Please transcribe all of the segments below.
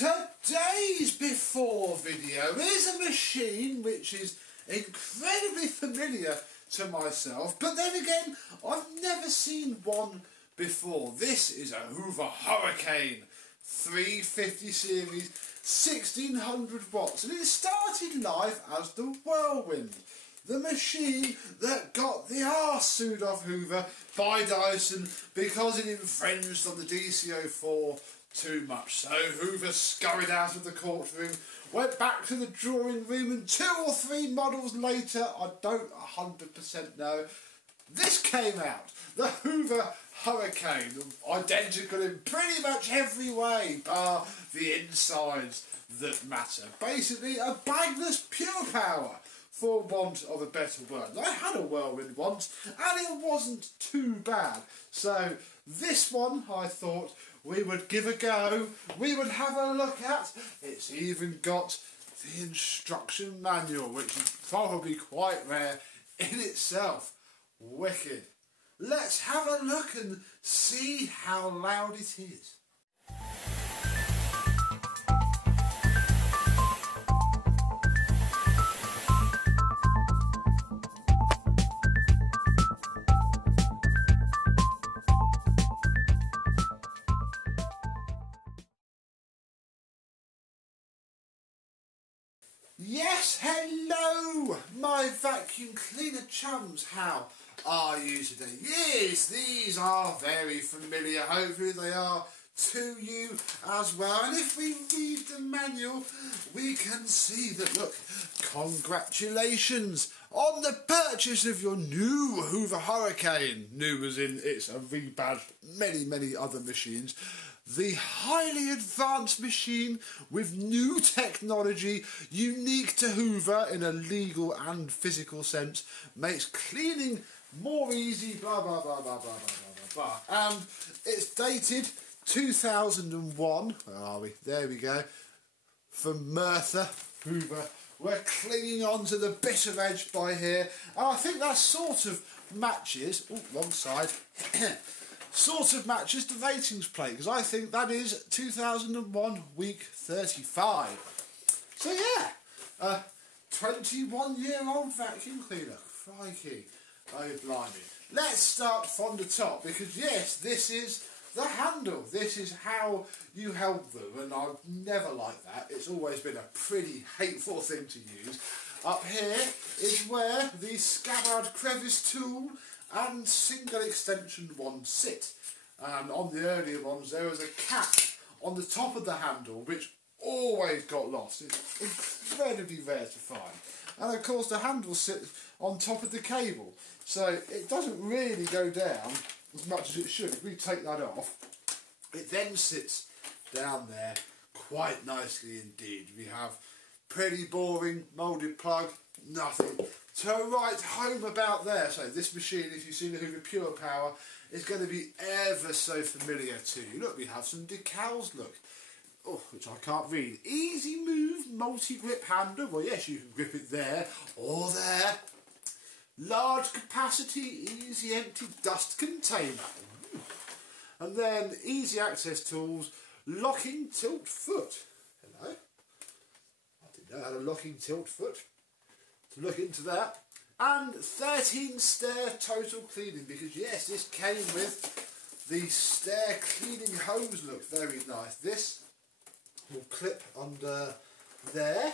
Today's before video is a machine which is incredibly familiar to myself, but then again I've never seen one before. This is a Hoover Hurricane 350 series 1600 watts, and it started life as the Whirlwind, the machine that got the arse sued off Hoover by Dyson because it infringed on the DC-04 too much. So Hoover scurried out of the courtroom, went back to the drawing room, and 2 or 3 models later, I don't 100% know, this came out. The Hoover Hurricane, identical in pretty much every way, bar the insides that matter. Basically a bagless pure power, for want of a better word. I had a Whirlwind once and it wasn't too bad, so this one I thought we would give a go, we would have a look at. It's even got the instruction manual, which is probably quite rare in itself. Wicked. Let's have a look and see how loud it is. Yes, hello, my vacuum cleaner chums. How are you today? Yes, these are very familiar. Hopefully they are to you as well. And if we read the manual, we can see that, look, congratulations on the purchase of your new Hoover Hurricane. New as in it's a rebadged many other machines. The highly advanced machine with new technology unique to Hoover in a legal and physical sense, makes cleaning more easy, blah blah blah blah blah blah blah blah. And it's dated 2001. Where are we? There we go. From Merthyr Hoover. We're clinging on to the bitter edge by here, and I think that sort of matches. Oh, wrong side. Sort of matches the ratings plate, because I think that is 2001 week 35. So yeah, 21-year-old vacuum cleaner. Crikey, oh blimey. Let's start from the top, because yes, this is the handle. This is how you help them, and I've never liked that. It's always been a pretty hateful thing to use. Up here is where the scabbard crevice tool and single extension one sit. And on the earlier ones there was a cap on the top of the handle which always got lost. It's incredibly rare to find. And of course the handle sits on top of the cable, so it doesn't really go down as much as it should. If we take that off, it then sits down there quite nicely indeed. We have pretty boring moulded plug, nothing to write home about there. So this machine, if you've seen the Hoover Pure Power, is going to be ever so familiar to you. Look, we have some decals, look, oh, which I can't read. Easy move, multi-grip handle. Well, yes, you can grip it there or there. Large capacity, easy empty dust container. And then easy access tools, locking tilt foot. Hello. I didn't know I had a locking tilt foot. To look into that. And 13 stair total cleaning, because yes, this came with the stair cleaning hose. Look, very nice. This will clip under there,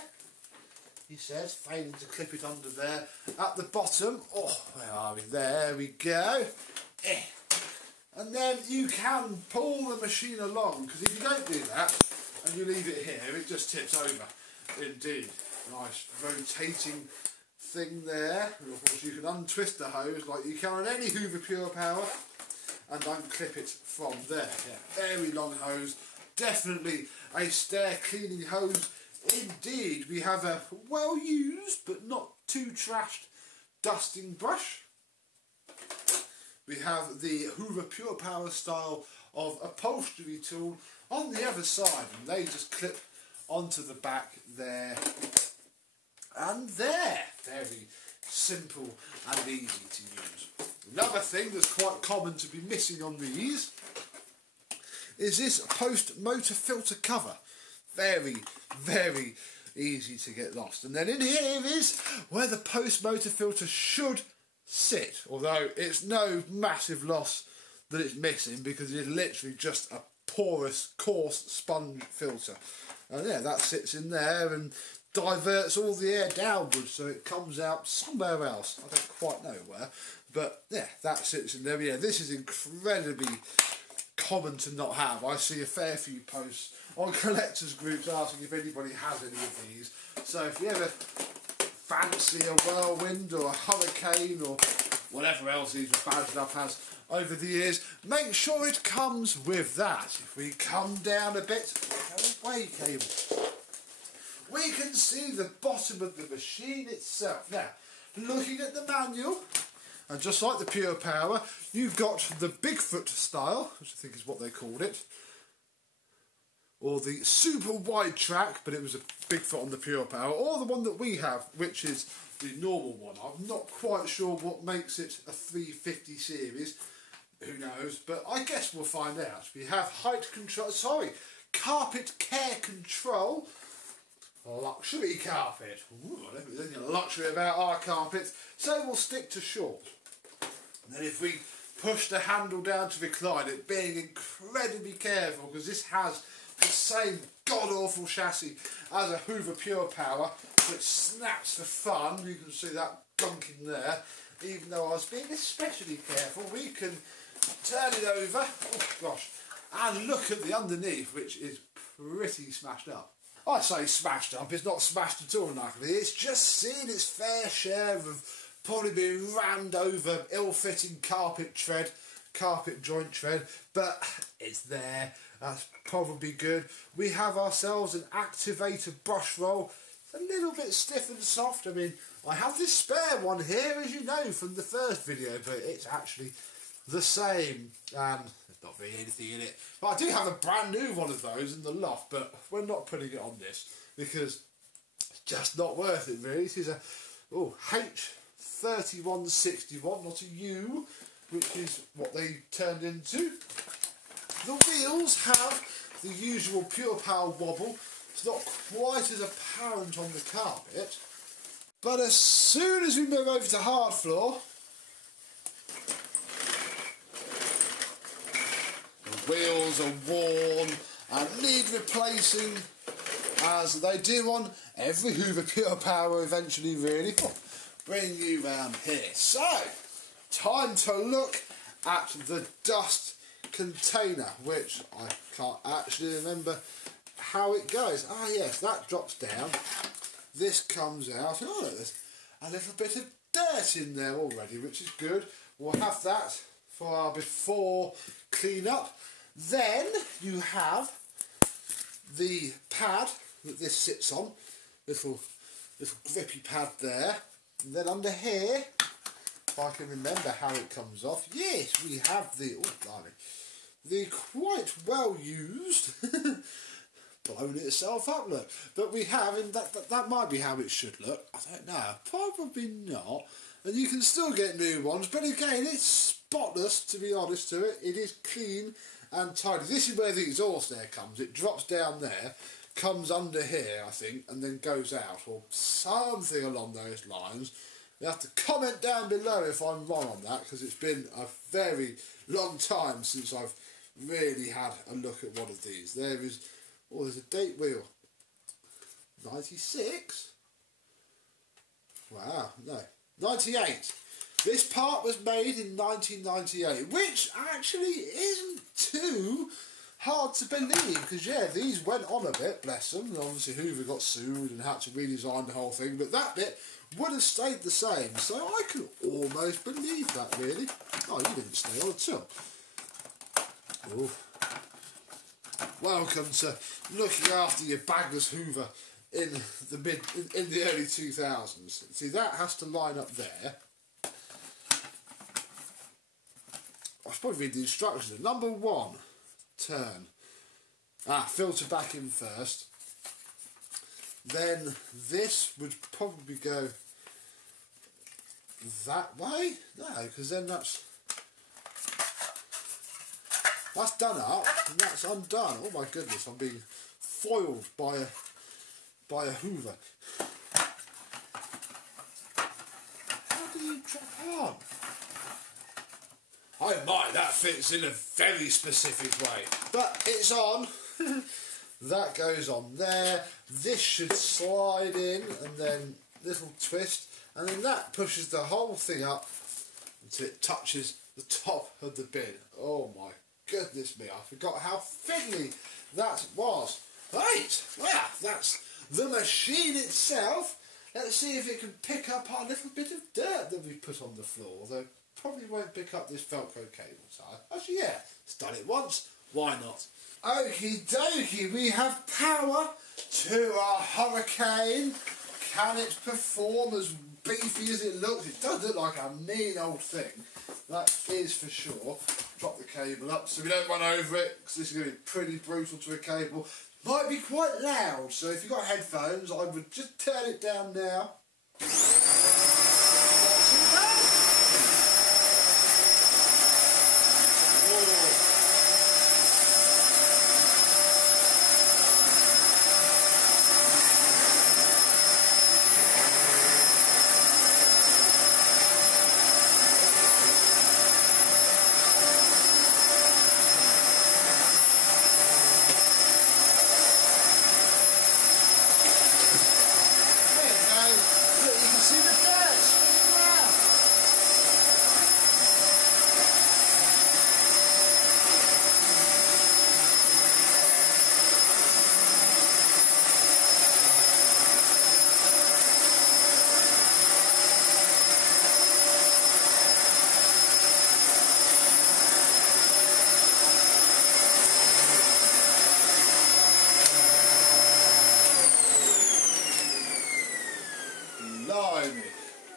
he says, failing to clip it under there. At the bottom, oh, where are we? There we go. And then you can pull the machine along, because if you don't do that and you leave it here, it just tips over. Indeed. Nice rotating thing there. And of course you can untwist the hose like you can on any Hoover Pure Power and unclip it from there. Yeah, very long hose. Definitely a stair cleaning hose indeed. We have a well used but not too trashed dusting brush. We have the Hoover Pure Power style of upholstery tool on the other side, and they just clip onto the back there and there. Very simple and easy to use. Another thing that's quite common to be missing on these is this post motor filter cover. very, very easy to get lost. And then in here is where the post motor filter should sit, although it's no massive loss that it's missing, because it's literally just a porous, coarse sponge filter. And yeah, that sits in there and diverts all the air downwards, so it comes out somewhere else. I don't quite know where, but yeah, that sits in there. Yeah, this is incredibly common to not have. I see a fair few posts on collectors groups asking if anybody has any of these. So if you ever fancy a whirlwind or a hurricane or whatever else these are badged up as over the years, make sure it comes with that. If we come down a bit, go away cable, we can see the bottom of the machine itself. Now, looking at the manual, and just like the Pure Power, you've got the Bigfoot style, which I think is what they called it, or the super wide track, but it was a Bigfoot on the Pure Power, or the one that we have, which is the normal one. I'm not quite sure what makes it a 350 series, who knows, but I guess we'll find out. We have carpet care control, luxury carpet. Ooh, I don't think there's anything luxury about our carpets, so we'll stick to short. And then if we push the handle down to recline it, being incredibly careful, because this has the same god-awful chassis as a Hoover Pure Power, which snaps for fun. You can see that gunk in there. Even though I was being especially careful, we can turn it over, oh gosh, and look at the underneath, which is pretty smashed up. I say smashed up, it's not smashed at all, luckily. It's just seen its fair share of probably being rammed over, ill-fitting carpet joint tread, but it's there. That's probably good. We have ourselves an activator brush roll. It's a little bit stiff and soft. I mean, I have this spare one here, as you know from the first video, but it's actually the same. And there's not really anything in it. But I do have a brand new one of those in the loft, but we're not putting it on this because it's just not worth it, really. This is a H3161, not a U, which is what they turned into. The wheels have the usual Pure Power wobble. It's not quite as apparent on the carpet, but as soon as we move over to hard floor, the wheels are worn and need replacing, as they do on every Hoover Pure Power eventually, really. Bring you round here. So, time to look at the dust container, which I can't actually remember how it goes. Ah yes, that drops down, this comes out, oh look, there's a little bit of dirt in there already, which is good. We'll have that for our before clean-up. Then you have the pad that this sits on, little grippy pad there, and then under here, if I can remember how it comes off, yes, we have the, oh blimey, the quite well used blown itself up look, but we have, and that might be how it should look, I don't know, probably not, and you can still get new ones, but again it's spotless, to be honest to it. It is clean and tidy. This is where the exhaust air comes, it drops down there, comes under here I think, and then goes out, or something along those lines. You have to comment down below if I'm wrong on that, because it's been a very long time since I've really had a look at one of these. There is, oh, there's a date wheel. 96? Wow, no. 98. This part was made in 1998, which actually isn't too hard to believe, because yeah, these went on a bit, bless them, and obviously Hoover got sued and had to redesign the whole thing, but that bit would have stayed the same, so I can almost believe that, really. Oh, you didn't stay on at all. Ooh. Welcome to looking after your bagless Hoover in the early 2000s. See, that has to line up there. I should probably read the instructions. Number 1, turn. Filter back in first. Then this would probably go that way. No, because then that's done up and that's undone. Oh my goodness, I'm being foiled by a Hoover. How do you drop on? Oh my, that fits in a very specific way. But it's on. That goes on there. This should slide in and then little twist. And then that pushes the whole thing up until it touches the top of the bin. Oh my goodness me, I forgot how fiddly that was. Right, well, that's the machine itself. Let's see if it can pick up our little bit of dirt that we put on the floor, though probably won't pick up this Velcro cable tie. Actually, yeah, it's done it once, why not? Okie dokie, we have power to our Hurricane. Can it perform as beefy as it looks? It does look like a mean old thing, that is for sure. Drop the cable up so we don't run over it, because this is going to be pretty brutal to a cable. Might be quite loud, so if you've got headphones, I would just turn it down now. Not too bad. Whoa.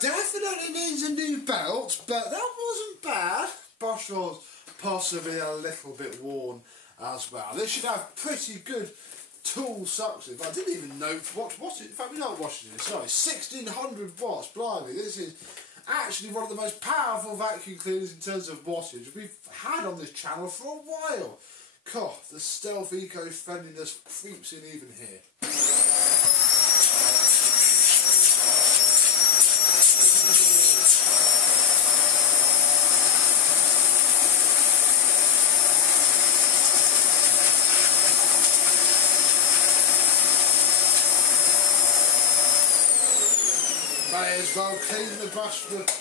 Definitely needs a new belt, but that wasn't bad. Brush roll's possibly a little bit worn as well. This should have pretty good tool suction. I didn't even know what it. In fact, we know what wattage it is. Sorry, 1600 watts. Blimey, this is actually one of the most powerful vacuum cleaners in terms of wattage we've had on this channel for a while. God, the stealth eco-friendliness creeps in even here. May as well clean the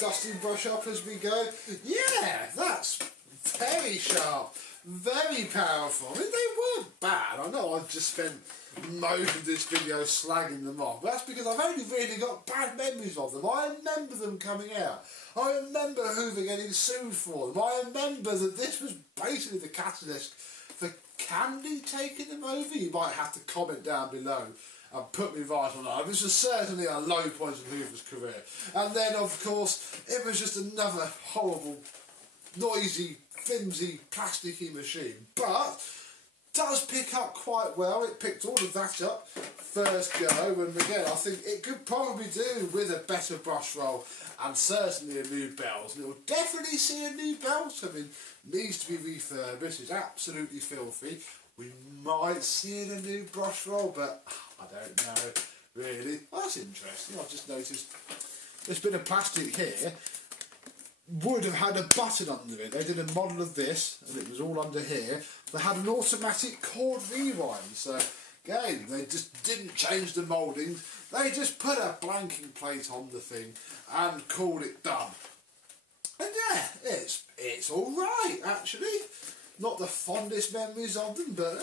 dusting brush up as we go. Yeah, that's very sharp, very powerful. I mean, they weren't bad. I know I've just spent most of this video slagging them off, but that's because I've only really got bad memories of them. I remember them coming out. I remember Hoover getting sued for them. I remember that this was basically the catalyst for Candy taking them over. You might have to comment down below and put me right on that. This was certainly a low point in Hoover's career. And then, of course, it was just another horrible, noisy, flimsy, plasticky machine. But does pick up quite well. It picked all of that up first go, and again, I think it could probably do with a better brush roll and certainly a new belt. And it will definitely see a new belt. I mean, needs to be refurbished. It's absolutely filthy. We might see in a new brush roll, but I don't know, really. Well, that's interesting. I've just noticed this bit of plastic here would have had a button under it. They did a model of this, and it was all under here. They had an automatic cord rewind, so again, they just didn't change the mouldings. They just put a blanking plate on the thing and called it done. And yeah, it's all right, actually. Not the fondest memories of them, but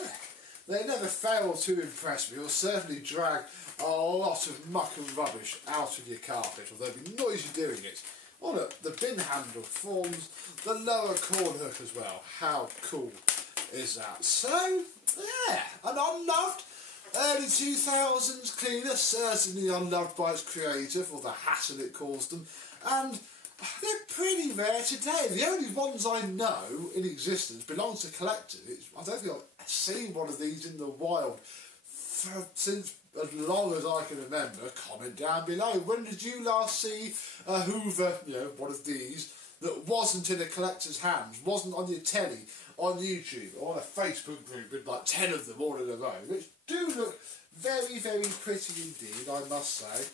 they never fail to impress me, or certainly drag a lot of muck and rubbish out of your carpet, although they'd be noisy doing it. Oh look, the bin handle forms the lower corn hook as well. How cool is that? So, yeah, an unloved early 2000s cleaner, certainly unloved by its creator for the hassle it caused them, and they're pretty rare today. The only ones I know in existence belong to collectors. I don't think I've seen one of these in the wild since as long as I can remember. Comment down below. When did you last see a Hoover, one of these? that wasn't in a collector's hands, wasn't on your telly, on YouTube, or on a Facebook group with like 10 of them all in a row, which do look very, very pretty indeed, I must say.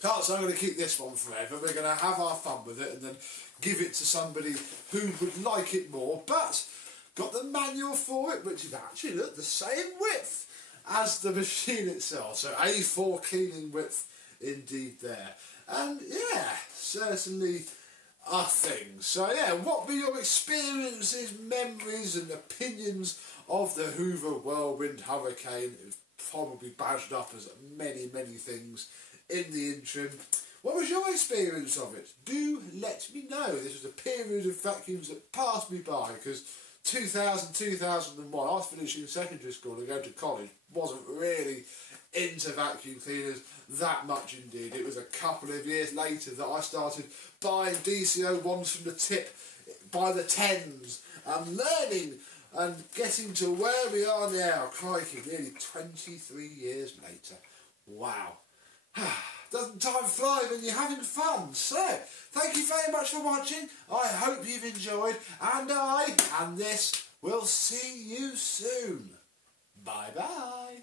So I'm going to keep this one forever. We're going to have our fun with it and then give it to somebody who would like it more, but got the manual for it, which is actually, look, the same width as the machine itself. So A4 cleaning width indeed there. And yeah, certainly a thing. So yeah, what were your experiences, memories and opinions of the Hoover Whirlwind Hurricane? It was probably badged up as many, many things in the interim. What was your experience of it? Do let me know. This was a period of vacuums that passed me by, because 2000, 2001, I was finishing secondary school and going to college, wasn't really into vacuum cleaners that much indeed. It was a couple of years later that I started buying DCO ones from the tip by the tens and learning and getting to where we are now. Crikey, nearly 23 years later. Wow. Doesn't time fly when you're having fun? So, thank you very much for watching. I hope you've enjoyed, and this will see you soon. Bye bye.